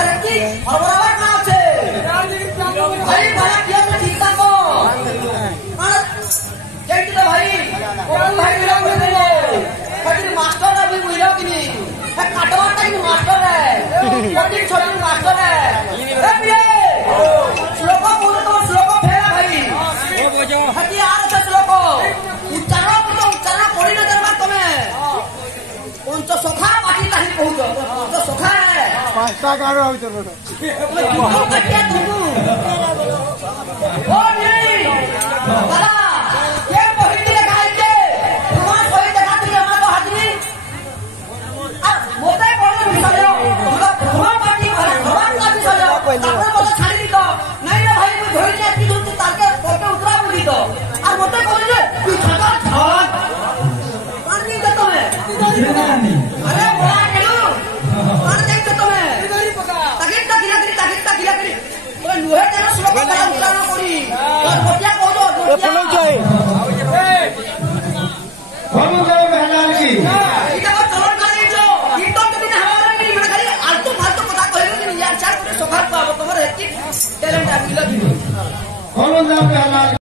अरे की बराबर ना छे भाई बड़ा किया तो ठीक था को केटी तो भाई कोन भाई मिला कर दे कटी मास्टर अभी मिला कि नहीं है काटवा टाइम मास्टर है कटी छोटी मास्टर है ए पिए श्लोक पूरा तो श्लोक फेरा भाई ओ बोजो हथियार से श्लोक उच्चारण पड़ी न करबा तमे कौन तो सोखा बाकी नहीं पहुंचो तो सोखा है पांचटा गारो हो चलो कटिया तुमु ओ नहीं बाला के पहिली लगाई के तुम्हार सही देखा दी हमरा तो हाजरी अब मोटे बोलो मिसालो तुम्हार पार्टी भगवान का भी सजो अपने बोलो छाड़ी दी तो नहीं ना भाई कोई धोई नहीं की दूर ताके फोटो उतरा बोली तो और मोटे बोलो जे छाता छात मार नहीं देतो मैं अरे बोला केलू मार नहीं देतो मैं ताकिट गिला करी तो लोहे तेरा श्लोक का उतराना पड़ी और मोटिया बोलो ए पलो जाए हम जाए बहलाल की इधर को चलन कर जो कीर्तन तो बिना हमारा नहीं मैं खाली आलतू फालतू पता कहले कि यार चार पूरे सोखा पाबो तुम्हारे एक टैलेंट आ किला हम जाए बहलाल